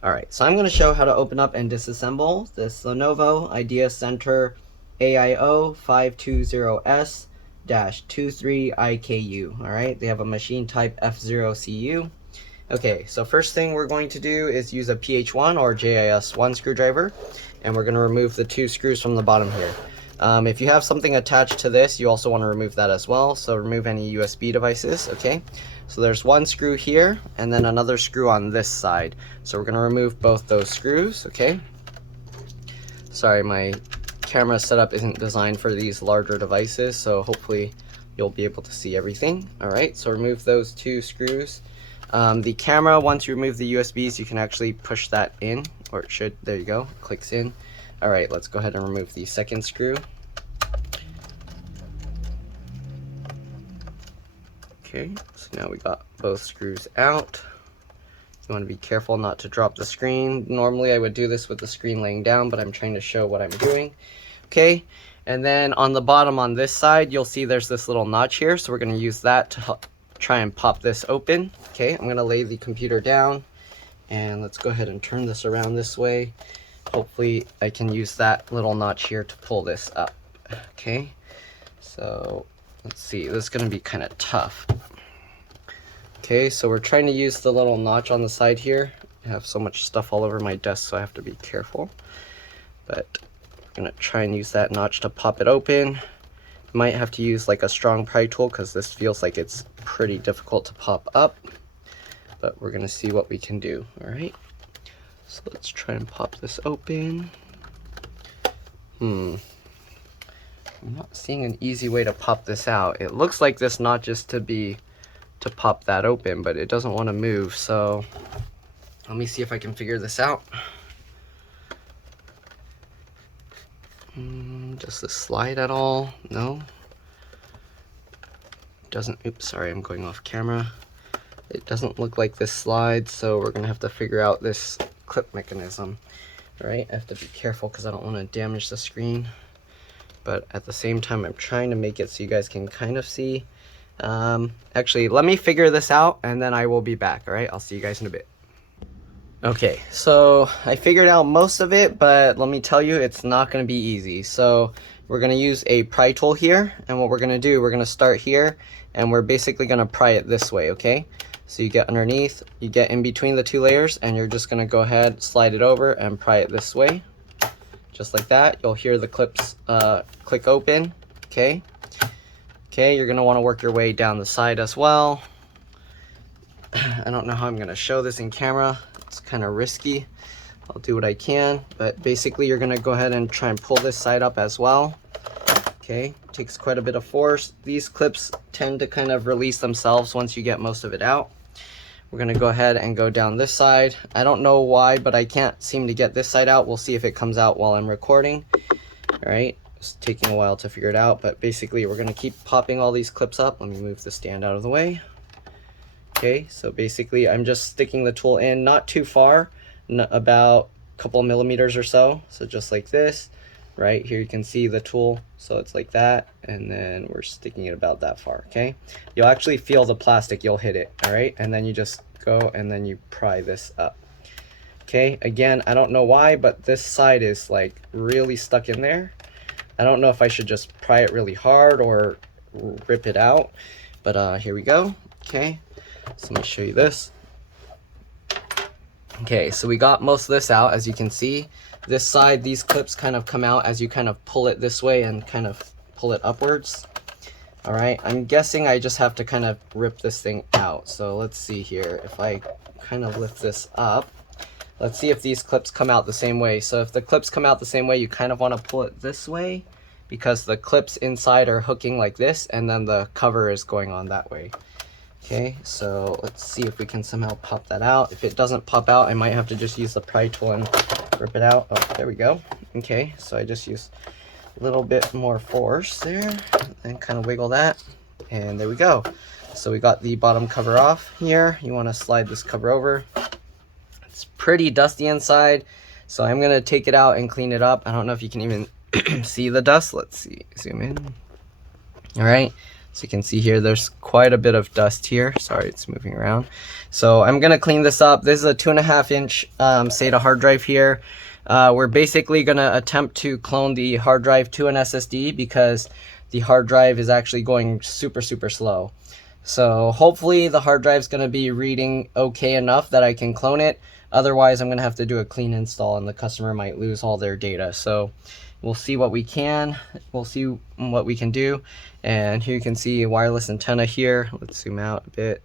Alright, so I'm going to show how to open up and disassemble this Lenovo Ideacentre AIO 520S-23IKU. Alright, they have a machine type F0CU. Okay, so first thing we're going to do is use a PH1 or JIS1 screwdriver, and we're going to remove the two screws from the bottom here. If you have something attached to this, you also want to remove that as well, so remove any USB devices, okay? So there's one screw here, and then another screw on this side. So we're going to remove both those screws, okay? Sorry, my camera setup isn't designed for these larger devices, so hopefully you'll be able to see everything. Alright, so remove those two screws. The camera, once you remove the USBs, you can actually push that in, or it should, there you go, clicks in. Alright, let's go ahead and remove the second screw. Okay, so now we got both screws out. You want to be careful not to drop the screen. Normally I would do this with the screen laying down, but I'm trying to show what I'm doing. Okay, and then on the bottom on this side, you'll see there's this little notch here, so we're going to use that to help try and pop this open. Okay, I'm going to lay the computer down, and let's go ahead and turn this around this way. Hopefully I can use that little notch here to pull this up. Okay, so let's see, this is going to be kind of tough. Okay, so we're trying to use the little notch on the side here. I have so much stuff all over my desk, so I have to be careful. But we're going to try and use that notch to pop it open. Might have to use like a strong pry tool because this feels like it's pretty difficult to pop up. But we're going to see what we can do, alright? So let's try and pop this open. I'm not seeing an easy way to pop this out. It looks like this notch is to pop that open, but it doesn't want to move, so let me see if I can figure this out. Does this slide at all? No. Doesn't, oops, sorry, I'm going off camera. It doesn't look like this slides, so we're gonna have to figure out this clip mechanism. Alright, I have to be careful because I don't want to damage the screen, but at the same time I'm trying to make it so you guys can kind of see. Actually, let me figure this out and then I will be back. Alright, I'll see you guys in a bit. Okay, so I figured out most of it, but let me tell you, it's not going to be easy. So we're going to use a pry tool here, and what we're going to do, we're going to start here, and we're basically going to pry it this way, okay? So you get underneath, you get in between the two layers, and you're just going to go ahead, slide it over, and pry it this way. Just like that. You'll hear the clips click open, okay? Okay, you're going to want to work your way down the side as well. I don't know how I'm going to show this in camera. It's kind of risky. I'll do what I can, but basically you're going to go ahead and try and pull this side up as well. Okay, takes quite a bit of force. These clips tend to kind of release themselves once you get most of it out. We're going to go ahead and go down this side. I don't know why, but I can't seem to get this side out. We'll see if it comes out while I'm recording. Alright, it's taking a while to figure it out, but basically we're going to keep popping all these clips up. Let me move the stand out of the way. Okay, so basically I'm just sticking the tool in, not too far, about a couple millimeters or so. So just like this, right here you can see the tool, so it's like that, and then we're sticking it about that far, okay? You'll actually feel the plastic, you'll hit it, all right? And then you just go and then you pry this up. Okay, again, I don't know why, but this side is like really stuck in there. I don't know if I should just pry it really hard or rip it out, but here we go, okay? So let me show you this. Okay, so we got most of this out, as you can see. This side, these clips kind of come out as you kind of pull it this way and kind of pull it upwards. Alright, I'm guessing I just have to kind of rip this thing out. So let's see here. If I kind of lift this up, let's see if these clips come out the same way. So if the clips come out the same way, you kind of want to pull it this way, because the clips inside are hooking like this, and then the cover is going on that way. Okay, so let's see if we can somehow pop that out. If it doesn't pop out, I might have to just use the pry tool and rip it out. Oh, there we go. Okay, so I just use a little bit more force there and kind of wiggle that, and there we go. So we got the bottom cover off here. You want to slide this cover over. It's pretty dusty inside, so I'm going to take it out and clean it up. I don't know if you can even see the dust. Let's see, zoom in. All right. So you can see here, there's quite a bit of dust here. Sorry, it's moving around. So I'm gonna clean this up. This is a 2.5-inch SATA hard drive here. We're basically gonna attempt to clone the hard drive to an SSD because the hard drive is actually going super slow. So hopefully the hard drive is gonna be reading okay enough that I can clone it. Otherwise, I'm gonna have to do a clean install and the customer might lose all their data. So we'll see what we can. We'll see what we can do. And here you can see a wireless antenna here. Let's zoom out a bit.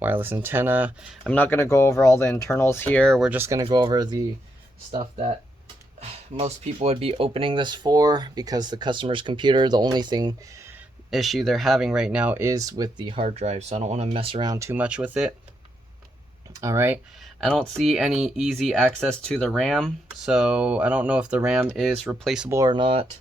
Wireless antenna. I'm not going to go over all the internals here. We're just going to go over the stuff that most people would be opening this for, because the customer's computer, the only issue they're having right now is with the hard drive. So I don't want to mess around too much with it. All right. I don't see any easy access to the RAM, so I don't know if the RAM is replaceable or not.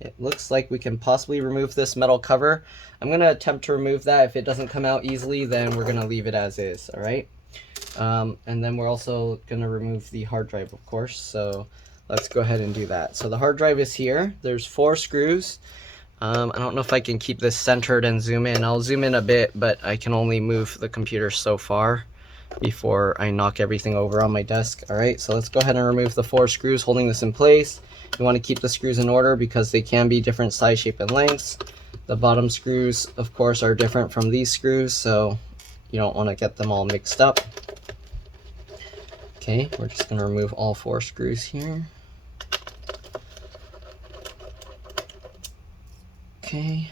It looks like we can possibly remove this metal cover. I'm going to attempt to remove that. If it doesn't come out easily, then we're going to leave it as is, all right? And then we're also going to remove the hard drive, of course, so let's go ahead and do that. So the hard drive is here. There's 4 screws. I don't know if I can keep this centered and zoom in. I'll zoom in a bit, but I can only move the computer so far before I knock everything over on my desk. All right, so let's go ahead and remove the 4 screws holding this in place. You want to keep the screws in order because they can be different size, shape, and lengths. The bottom screws, of course, are different from these screws, so you don't want to get them all mixed up. Okay, we're just going to remove all 4 screws here. Okay,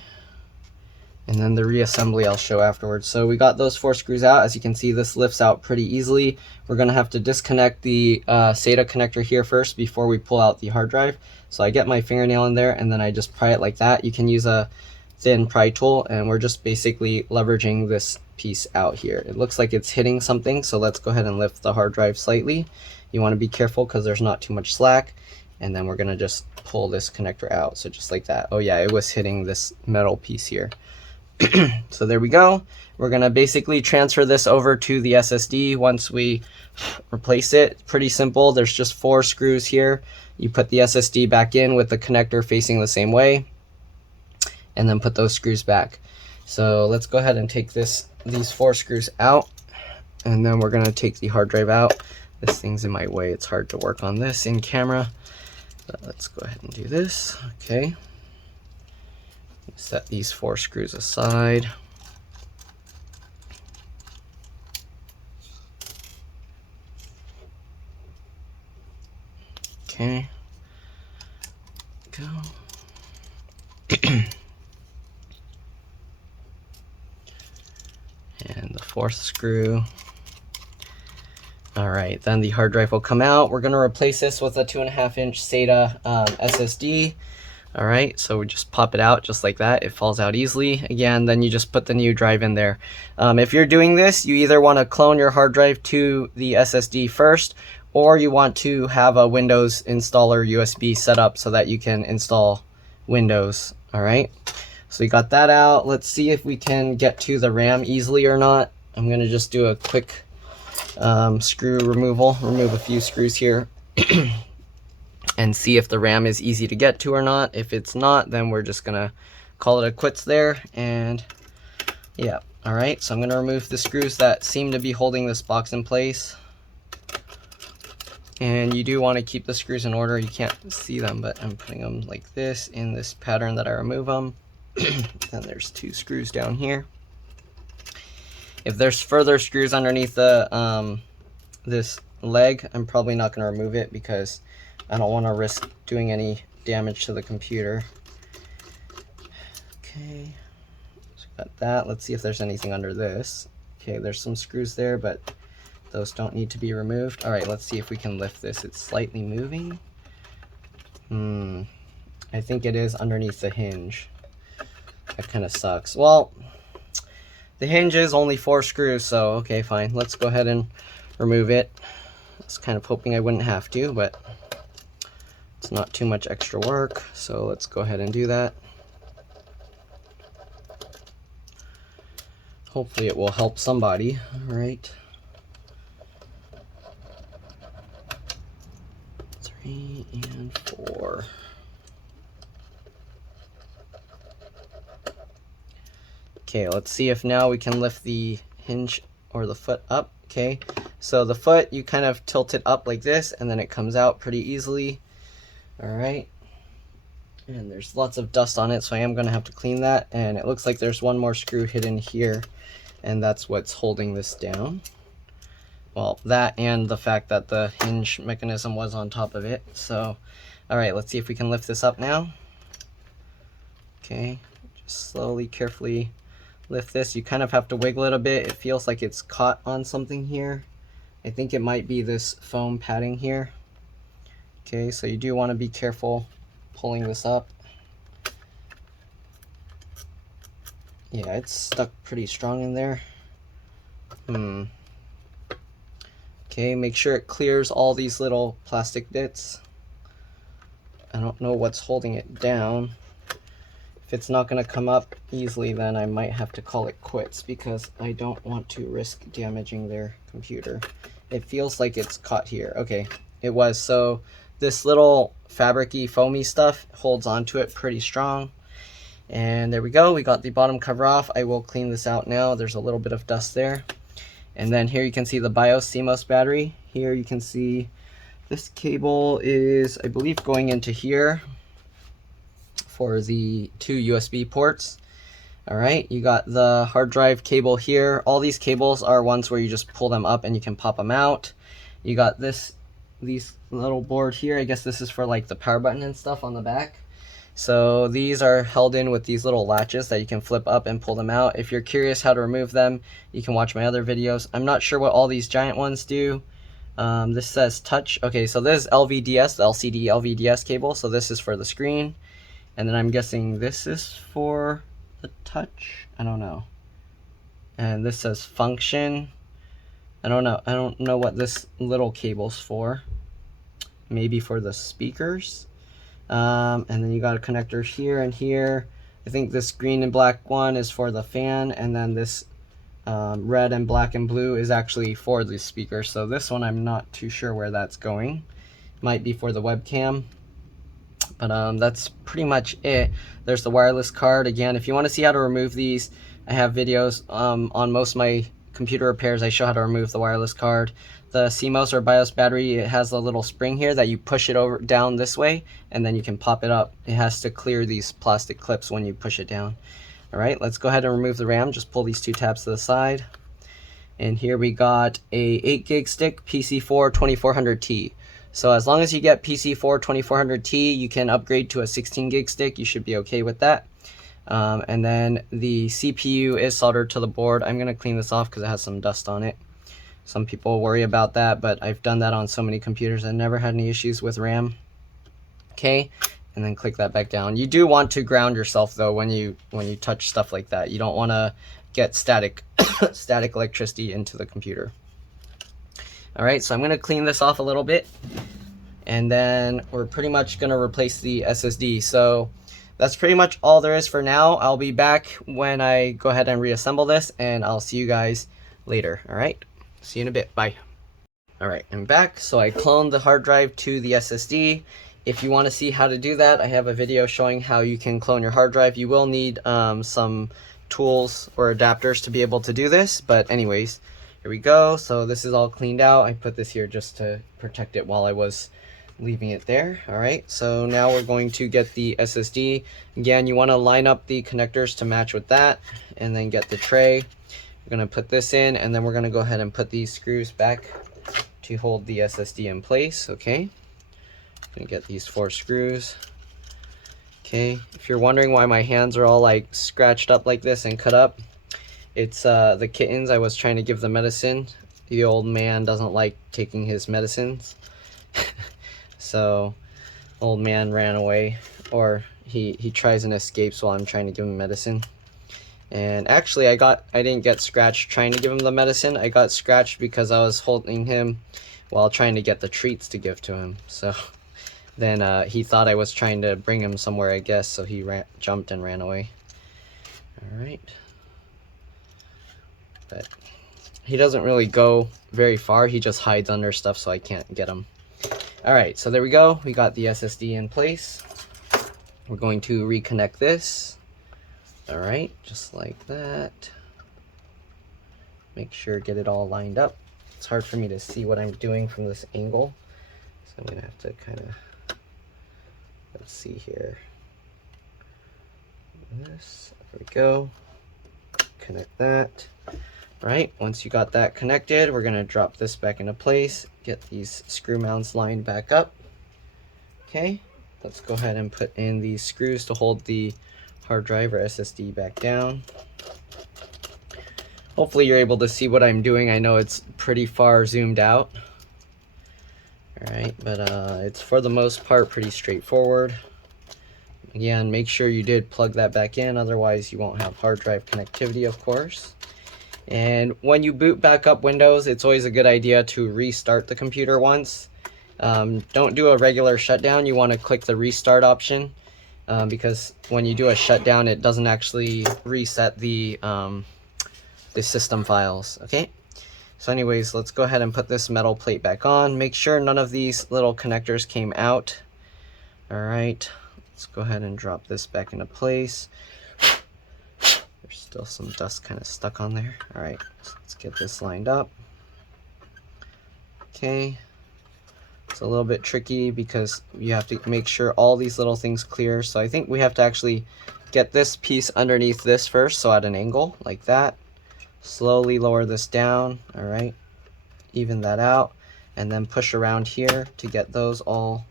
and then the reassembly I'll show afterwards. So we got those 4 screws out. As you can see, this lifts out pretty easily. We're going to have to disconnect the SATA connector here first before we pull out the hard drive. So I get my fingernail in there and then I just pry it like that. You can use a thin pry tool, and we're just basically leveraging this piece out here. It looks like it's hitting something, so let's go ahead and lift the hard drive slightly. You want to be careful because there's not too much slack. And then we're going to just pull this connector out. So just like that. Oh yeah, it was hitting this metal piece here. So there we go. We're going to basically transfer this over to the SSD once we replace it. Pretty simple. There's just 4 screws here. You put the SSD back in with the connector facing the same way, and then put those screws back. So let's go ahead and take these 4 screws out, and then we're going to take the hard drive out. This thing's in my way. It's hard to work on this in camera. Let's go ahead and do this. Okay. Set these 4 screws aside. Okay. Go. And the 4th screw. All right, then the hard drive will come out. We're going to replace this with a 2.5-inch SATA SSD. All right, so we just pop it out just like that. It falls out easily. Again, then you just put the new drive in there. If you're doing this, you either want to clone your hard drive to the SSD first, or you want to have a Windows installer USB set up so that you can install Windows. All right, so we got that out. Let's see if we can get to the RAM easily or not. I'm going to just do a quick screw removal. Remove a few screws here and see if the RAM is easy to get to or not. If it's not, then we're just gonna call it a quits there. And yeah, all right, so I'm gonna remove the screws that seem to be holding this box in place. And you do want to keep the screws in order. You can't see them, but I'm putting them like this in this pattern that I remove them. And there's 2 screws down here. If there's further screws underneath the this leg, I'm probably not going to remove it because I don't want to risk doing any damage to the computer. Okay, so got that. Let's see if there's anything under this. Okay, there's some screws there, but those don't need to be removed. All right, let's see if we can lift this. It's slightly moving. I think it is underneath the hinge. That kind of sucks. Well, the hinge is only 4 screws, so okay, fine. Let's go ahead and remove it. I was kind of hoping I wouldn't have to, but it's not too much extra work, so let's go ahead and do that. Hopefully it will help somebody. All right. 3 and 4. Okay, let's see if now we can lift the hinge or the foot up. Okay, so the foot, you kind of tilt it up like this, and then it comes out pretty easily. All right, and there's lots of dust on it, so I am going to have to clean that. And it looks like there's one more screw hidden here, and that's what's holding this down. Well, that and the fact that the hinge mechanism was on top of it. So, all right, let's see if we can lift this up now. Okay, just slowly, carefully lift this. You kind of have to wiggle it a bit. It feels like it's caught on something here. I think it might be this foam padding here. Okay, so you do want to be careful pulling this up. Yeah, it's stuck pretty strong in there. Okay, make sure it clears all these little plastic bits. I don't know what's holding it down. If it's not going to come up easily, then I might have to call it quits because I don't want to risk damaging their computer. It feels like it's caught here. Okay, it was. So this little fabric-y, foamy stuff holds onto it pretty strong. And there we go. We got the bottom cover off. I will clean this out now. There's a little bit of dust there. And then here you can see the BIOS CMOS battery. Here you can see this cable is, I believe, going into here for the 2 USB ports. All right, you got the hard drive cable here. All these cables are ones where you just pull them up and you can pop them out. You got these little board here. I guess this is for like the power button and stuff on the back. So these are held in with these little latches that you can flip up and pull them out. If you're curious how to remove them, you can watch my other videos. I'm not sure what all these giant ones do. This says touch. Okay, so this is LVDS, the LCD LVDS cable. So this is for the screen. And then I'm guessing this is for the touch. I don't know. And this says function. I don't know. I don't know what this little cable's for. Maybe for the speakers. And then you got a connector here and here. I think this green and black one is for the fan, and then this red and black and blue is actually for the speaker. So this one I'm not too sure where that's going. Might be for the webcam. But that's pretty much it. There's the wireless card. Again, if you want to see how to remove these, I have videos on most of my computer repairs. I show how to remove the wireless card. The CMOS or BIOS battery, it has a little spring here that you push it over down this way, and then you can pop it up. It has to clear these plastic clips when you push it down. All right, let's go ahead and remove the RAM. Just pull these 2 tabs to the side. And here we got a 8 gig stick, PC4 2400T. So as long as you get PC4 2400T, you can upgrade to a 16 gig stick. You should be okay with that. And then the CPU is soldered to the board. I'm going to clean this off because it has some dust on it. Some people worry about that, but I've done that on so many computers and never had any issues with RAM. Okay, and then click that back down. You do want to ground yourself though when you touch stuff like that. You don't want to get static electricity into the computer. All right, so I'm going to clean this off a little bit, and then we're pretty much going to replace the SSD. So that's pretty much all there is for now. I'll be back when I go ahead and reassemble this, and I'll see you guys later. All right, see you in a bit. Bye. All right, I'm back. So I cloned the hard drive to the SSD. If you want to see how to do that, I have a video showing how you can clone your hard drive. You will need some tools or adapters to be able to do this, but anyways, here we go. So this is all cleaned out. I put this here just to protect it while I was leaving it there. All right, so now we're going to get the SSD. Again, you want to line up the connectors to match with that, and then get the tray. We're going to put this in, and then we're going to go ahead and put these screws back to hold the SSD in place. Okay, I'm going to get these 4 screws. Okay, if you're wondering why my hands are all like scratched up like this and cut up, it's the kittens. I was trying to give the medicine. The old man doesn't like taking his medicines. So old man ran away, or he tries and escapes while I'm trying to give him medicine. And actually I didn't get scratched trying to give him the medicine. I got scratched because I was holding him while trying to get the treats to give to him. So then he thought I was trying to bring him somewhere, I guess, so he jumped and ran away. All right. But he doesn't really go very far. He just hides under stuff so I can't get him. All right, so there we go. We got the SSD in place. We're going to reconnect this. All right, just like that. Make sure get it all lined up. It's hard for me to see what I'm doing from this angle, so I'm gonna have to kind of, let's see here. This, there we go. Connect that. Right, once you got that connected, we're gonna drop this back into place, get these screw mounts lined back up. Okay, let's go ahead and put in these screws to hold the hard drive or SSD back down. Hopefully you're able to see what I'm doing. I know it's pretty far zoomed out. All right, but it's for the most part pretty straightforward. Again, make sure you did plug that back in, otherwise you won't have hard drive connectivity, of course. And when you boot back up Windows, it's always a good idea to restart the computer once. Don't do a regular shutdown. You want to click the restart option because when you do a shutdown, it doesn't actually reset the system files. Okay, so anyways, let's go ahead and put this metal plate back on. Make sure none of these little connectors came out. All right, let's go ahead and drop this back into place. There's still some dust kind of stuck on there. All right, so let's get this lined up. Okay, it's a little bit tricky because you have to make sure all these little things clear. So I think we have to actually get this piece underneath this first, so at an angle like that. Slowly lower this down. All right, even that out, and then push around here to get those all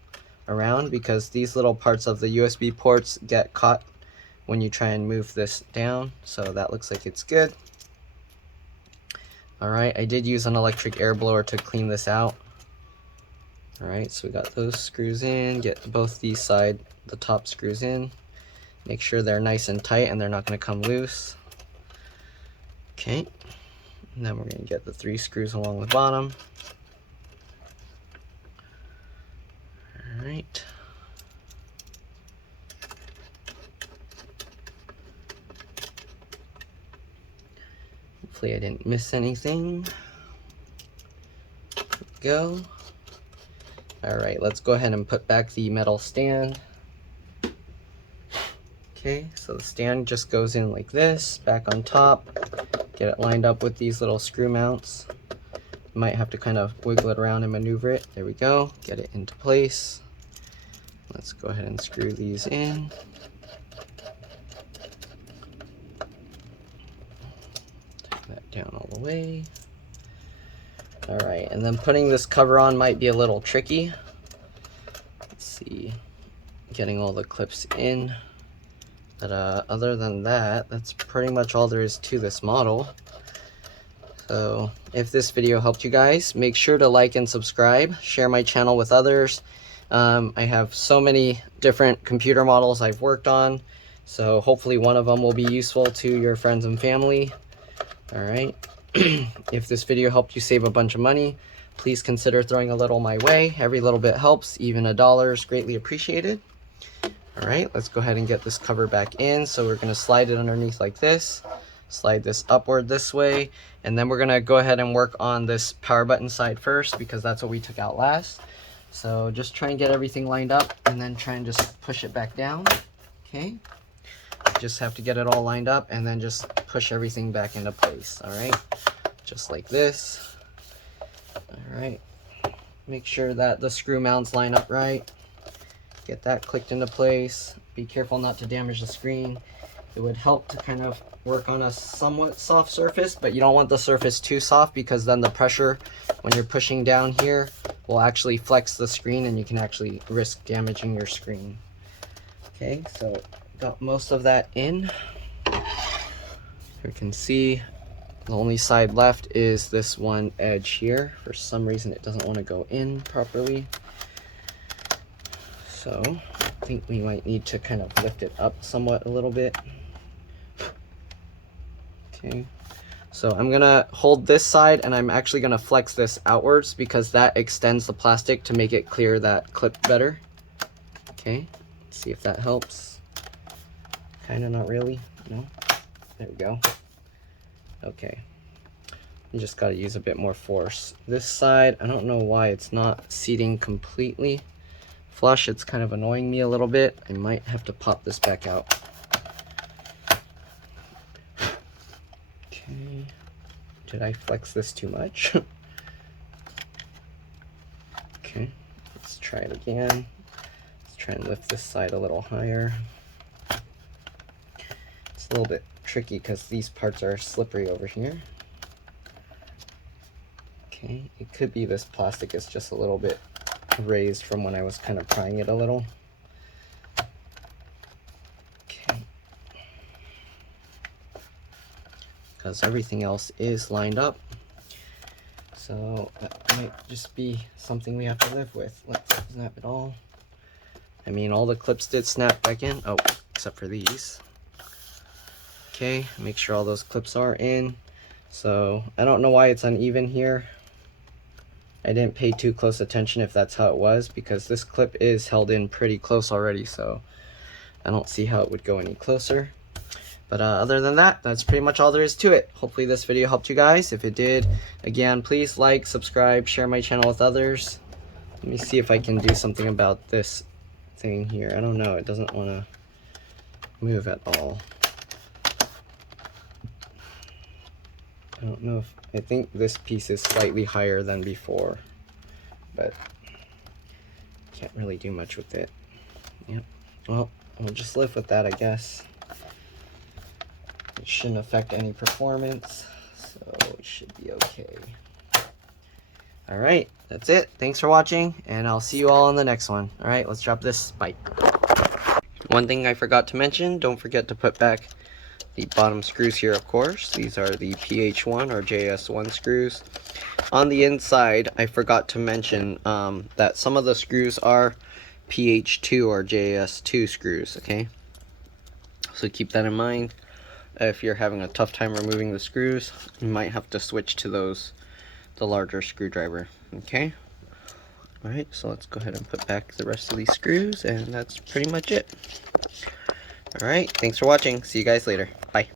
around, because these little parts of the USB ports get caught when you try and move this down. So that looks like it's good. All right, I did use an electric air blower to clean this out. All right, so we got those screws in. Get both these side, the top screws in. Make sure they're nice and tight and they're not going to come loose. Okay, and then we're going to get the 3 screws along the bottom. All right. Hopefully I didn't miss anything. There we go. All right, let's go ahead and put back the metal stand. Okay, so the stand just goes in like this, back on top. Get it lined up with these little screw mounts. You might have to kind of wiggle it around and maneuver it. There we go. Get it into place. Let's go ahead and screw these in. Take that down all the way. All right, and then putting this cover on might be a little tricky. Let's see, getting all the clips in. But other than that, that's pretty much all there is to this model. So if this video helped you guys, make sure to like and subscribe. Share my channel with others. I have so many different computer models I've worked on, so hopefully one of them will be useful to your friends and family. All right. If this video helped you save a bunch of money, please consider throwing a little my way. Every little bit helps. Even $1 is greatly appreciated. All right, let's go ahead and get this cover back in. So we're going to slide it underneath like this, slide this upward this way, and then we're going to go ahead and work on this power button side first because that's what we took out last. So just try and get everything lined up and then try and just push it back down. Okay, just have to get it all lined up and then just push everything back into place. All right, just like this. All right, make sure that the screw mounts line up right. Get that clicked into place. Be careful not to damage the screen. It would help to kind of work on a somewhat soft surface, but you don't want the surface too soft because then the pressure when you're pushing down here will actually flex the screen and you can actually risk damaging your screen. Okay, so got most of that in. You can see the only side left is this one edge here. For some reason it doesn't want to go in properly. So I think we might need to kind of lift it up somewhat a little bit. Okay, so I'm gonna hold this side and I'm actually gonna flex this outwards because that extends the plastic to make it clear that clip better. Okay, let's see if that helps. Kind of, not really. No, there we go. Okay, you just got to use a bit more force. This side, I don't know why it's not seating completely flush. It's kind of annoying me a little bit. I might have to pop this back out. Did I flex this too much? Okay, let's try it again. Let's try and lift this side a little higher. It's a little bit tricky because these parts are slippery over here. Okay, it could be this plastic is just a little bit raised from when I was kind of prying it a little. Okay. Because everything else is lined up. So that might just be something we have to live with. Let's snap it all. I mean, all the clips did snap back in. Oh, except for these. Okay, make sure all those clips are in. So I don't know why it's uneven here. I didn't pay too close attention if that's how it was, because this clip is held in pretty close already, so I don't see how it would go any closer. But other than that, that's pretty much all there is to it. Hopefully this video helped you guys. If it did, again, please like, subscribe, share my channel with others. Let me see if I can do something about this thing here. I don't know, it doesn't want to move at all. I don't know if, I think this piece is slightly higher than before, but can't really do much with it. Yep, well, we'll just live with that, I guess. It shouldn't affect any performance, so it should be okay. Alright, that's it. Thanks for watching, and I'll see you all in the next one. Alright, let's drop this. Bye. One thing I forgot to mention, don't forget to put back the bottom screws here, of course. These are the PH1 or JS1 screws. On the inside, I forgot to mention that some of the screws are PH2 or JS2 screws, okay? So keep that in mind. If you're having a tough time removing the screws, you might have to switch to those, the larger screwdriver, okay? Alright, so let's go ahead and put back the rest of these screws, and that's pretty much it. Alright, thanks for watching. See you guys later.